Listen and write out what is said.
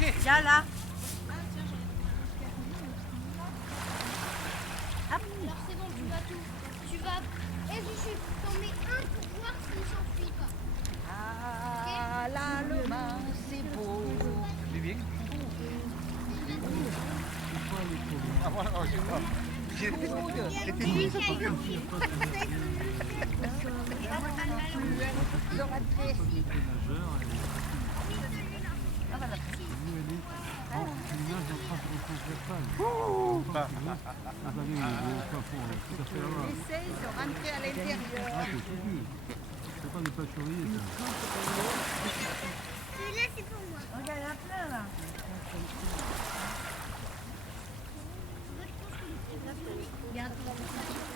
nager. Viens là. Alors c'est bon, tu vas tout. Tu vas. Eh Juju, t'en mets un pour voir s'il s'enfuit pas. Ah là le bain, c'est beau. Il est bien. Ah voilà, oh, j'ai pas. C'était lui, ça peut Essaye de rentrer à l'intérieur. C'est pas ne pas surveiller. Celui-là c'est pour moi. Regarde, il y en a plein là. Regarde.